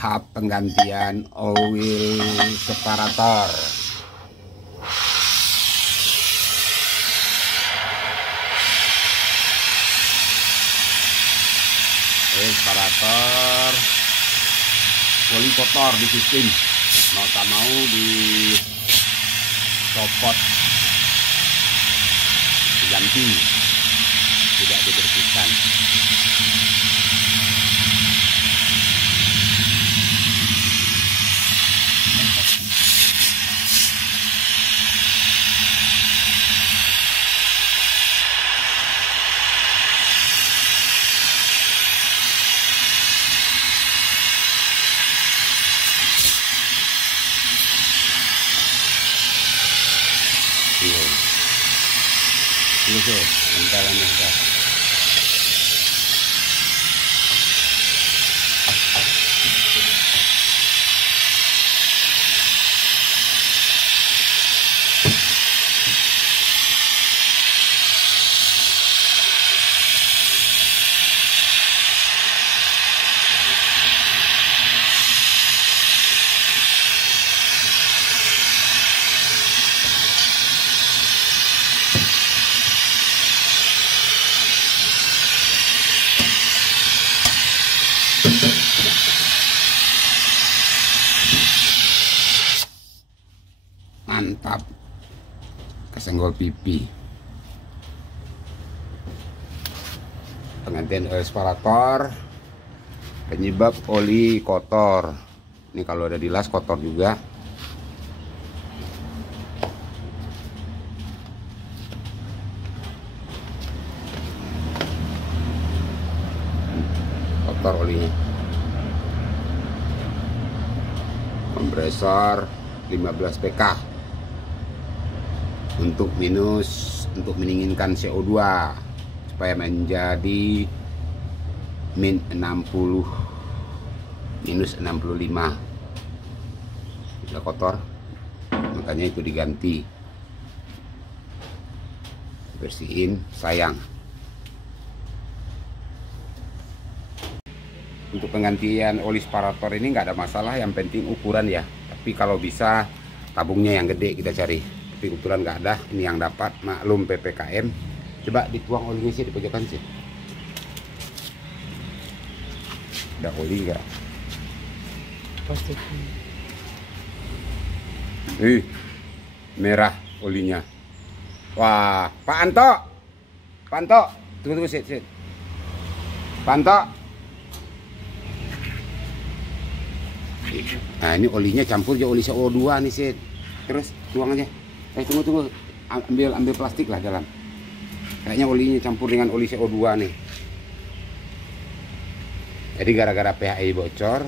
tahap penggantian oil separator. Oil separator oli kotor di sistem, mau tak mau dicopot, diganti, tidak dibersihkan. Ini tuh mentalnya sudah. Mantap, kesenggol pipi. Penggantian oil separator, penyebab oli kotor. Ini kalau ada dilas kotor juga. Kotor olinya. Kompresor 15 pk untuk mendinginkan CO2 supaya menjadi min 60 minus 65. Sudah kotor, makanya itu diganti, bersihin, sayang. Untuk penggantian oli separator ini nggak ada masalah, yang penting ukuran ya. Tapi kalau bisa tabungnya yang gede kita cari. Tapi kebetulan nggak ada, ini yang dapat, maklum PPKM. Coba dituang olinya sih di pojokan sih. Ada oli nggak? Pasti. Merah olinya. Wah, Pak Anto, tunggu sit. Pak Anto. Nah, ini olinya campur aja oli CO2 nih, Sid. Terus tuang aja. Tunggu. Ambil plastik lah dalam. Kayaknya olinya campur dengan oli CO2 nih. Jadi gara-gara PHI bocor,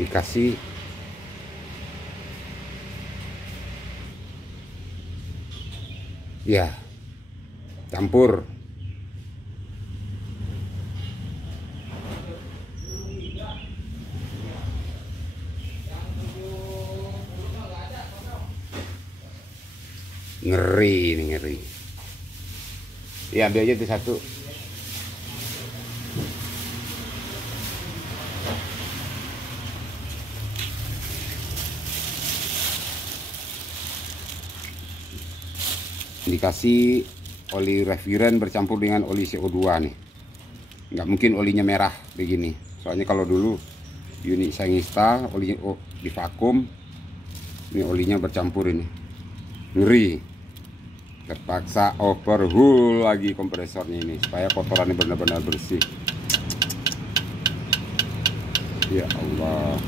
dikasih ya campur. Ngeri. Ya, ambil aja itu satu. Dikasih oli reviren bercampur dengan oli CO2 nih. Nggak mungkin olinya merah begini. Soalnya kalau dulu unit saya install olinya di vakum, ini olinya bercampur ini. Ngeri. Terpaksa overhaul lagi kompresornya ini supaya kotorannya benar-benar bersih. Ya Allah.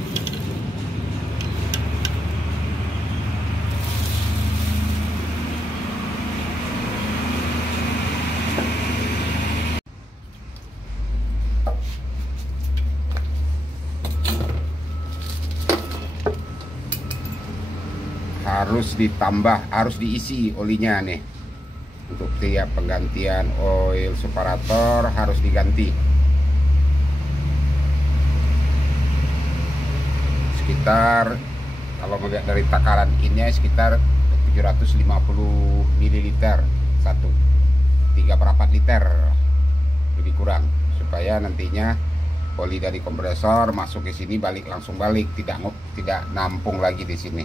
Harus ditambah, harus diisi olinya nih. Untuk tiap penggantian oil separator harus diganti. Sekitar kalau melihat dari takaran ini sekitar 750 ml satu, 3/4 liter, lebih kurang, supaya nantinya oli dari kompresor masuk ke sini, balik langsung balik, tidak nampung lagi di sini.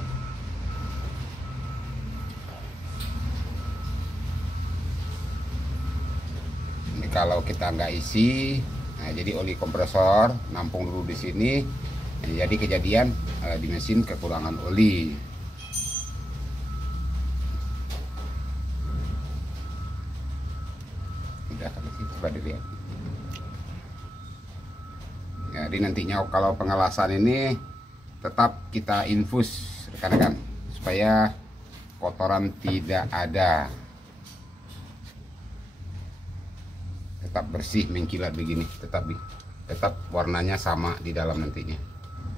Ini kalau kita nggak isi, nah jadi oli kompresor nampung dulu di sini. Nah, jadi kejadian di mesin kekurangan oli. Udah, coba dilihat. Jadi nantinya kalau pengelasan ini tetap kita infus rekan-rekan, supaya kotoran tidak ada, tetap bersih mengkilat begini, tetap warnanya sama di dalam nantinya,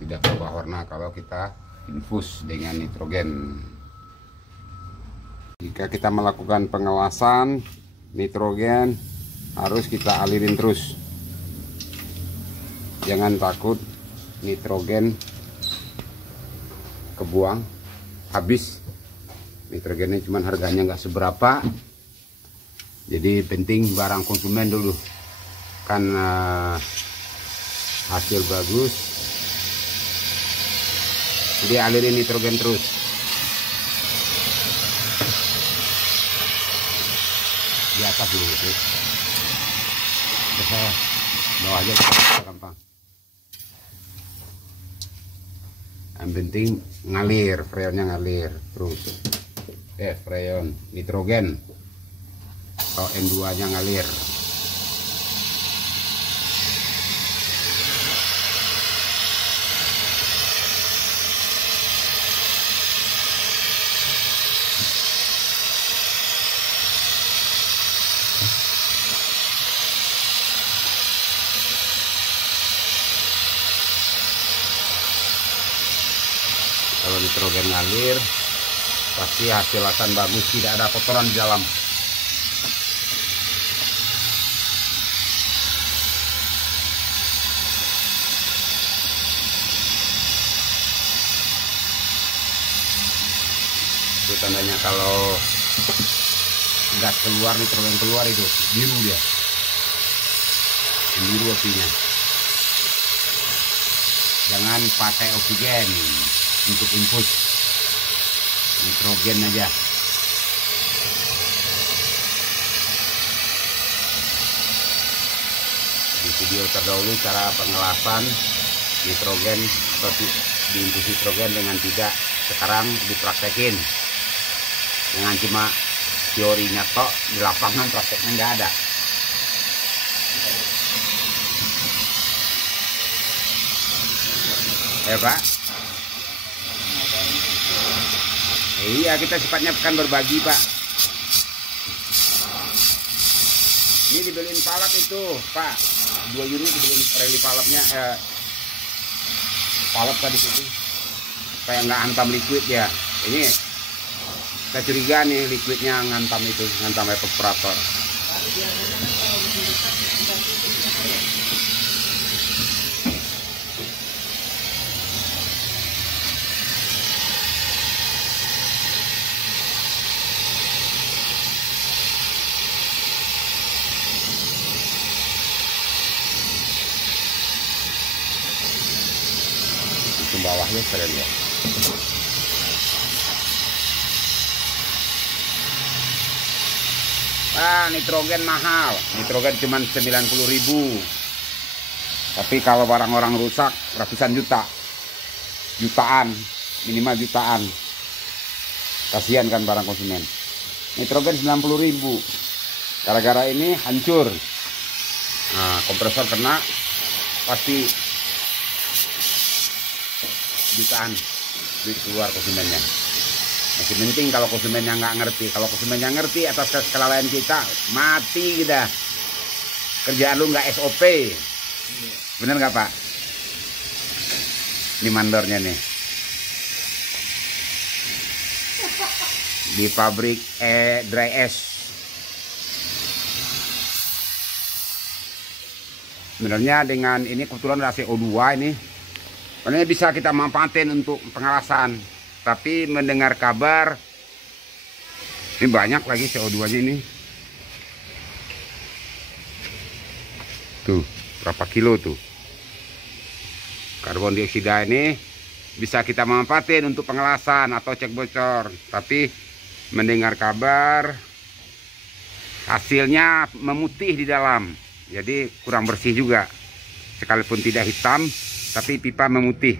tidak berubah warna kalau kita infus dengan nitrogen. Jika kita melakukan pengelasan, nitrogen harus kita alirin terus. Jangan takut nitrogen kebuang habis. Nitrogennya cuman harganya nggak seberapa, jadi penting barang konsumen dulu kan hasil bagus, jadi alirin nitrogen terus. Di atas dulu gitu, bawah aja gampang. Yang penting ngalir, freonnya ngalir terus. Freon nitrogen atau N2 nya ngalir. Kalau nitrogen ngalir, pasti hasil akan bagus, tidak ada kotoran di dalam. Itu tandanya kalau gas keluar, nitrogen keluar, itu biru dia, biru apinya. Jangan pakai oksigen untuk infus, nitrogen aja. Di video terdahulu cara pengelasan nitrogen seperti diinfus nitrogen dengan tidak, sekarang dipraktekin. Dengan cuma teorinya tok, di lapangan prakteknya nggak ada. Pak? Iya, kita sifatnya kan berbagi, Pak. Ini dibeliin palap itu, Pak. 2 unit dibeliin reli palapnya, palap tadi situ, supaya nggak hantam liquid ya. Ini kita curiga nih liquidnya ngantam itu, ngantam evaporator. Bawahnya keren ya. Nitrogen mahal, nitrogen cuma 90.000, tapi kalau barang orang rusak ratusan juta, jutaan, minimal jutaan. Kasihan kan barang konsumen. Nitrogen 90.000, gara-gara ini hancur. Nah, kompresor kena pasti jutaan duit keluar konsumennya. Masih penting kalau konsumennya nggak ngerti. Kalau konsumennya ngerti atas kelalaian kita, mati kita. Kerjaan lu nggak SOP. Bener nggak, Pak? Ini mandornya nih. Di pabrik dry ash. Sebenarnya dengan ini kebetulan ada CO2 ini. Karena bisa kita manfaatin untuk pengelasan, tapi mendengar kabar ini banyak lagi CO2-nya ini. Tuh, berapa kilo tuh? Karbon dioksida ini bisa kita manfaatin untuk pengelasan atau cek bocor, tapi mendengar kabar hasilnya memutih di dalam, jadi kurang bersih juga. Sekalipun tidak hitam, tapi pipa memutih.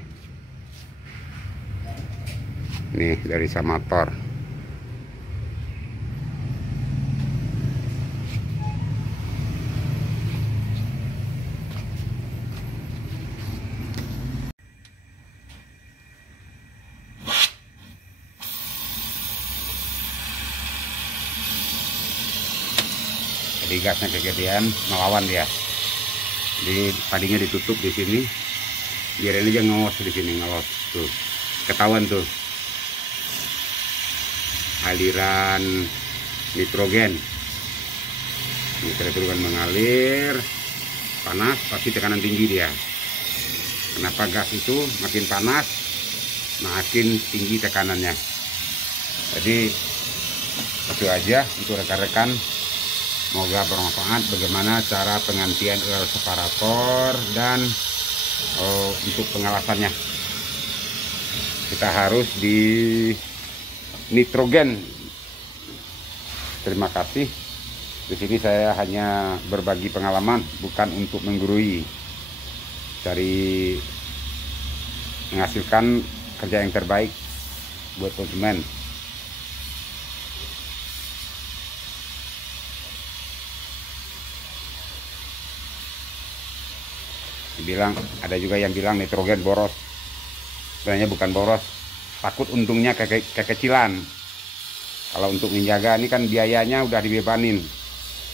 Nih dari Samator. Jadi gasnya kegedean, melawan dia. Jadi tadinya ditutup di sini, biarin aja ngos di sini, ngelos tuh, ketahuan tuh aliran nitrogen. Nitrogen mengalir, panas, pasti tekanan tinggi dia. Kenapa gas itu makin panas, makin tinggi tekanannya. Jadi itu aja untuk rekan-rekan. Semoga bermanfaat bagaimana cara penggantian oil separator dan untuk pengelasannya. Kita harus di nitrogen. Terima kasih. Di sini saya hanya berbagi pengalaman, bukan untuk menggurui. Cari menghasilkan kerja yang terbaik buat konsumen. Ada juga yang bilang nitrogen boros. Sebenarnya bukan boros, takut untungnya kekecilan. Kalau untuk menjaga ini kan biayanya udah dibebanin,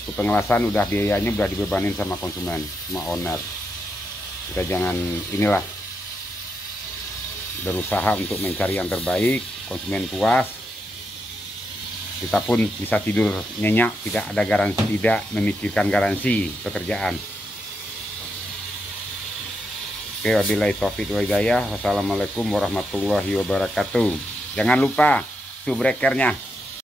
untuk pengelasan biayanya udah dibebanin sama konsumen, sama owner. Kita jangan inilah, berusaha untuk mencari yang terbaik, konsumen puas, kita pun bisa tidur nyenyak, tidak ada garansi, tidak memikirkan garansi pekerjaan. Oke, wabillahi taufiq wal hidayah. Wassalamualaikum warahmatullahi wabarakatuh. Jangan lupa subbreakernya.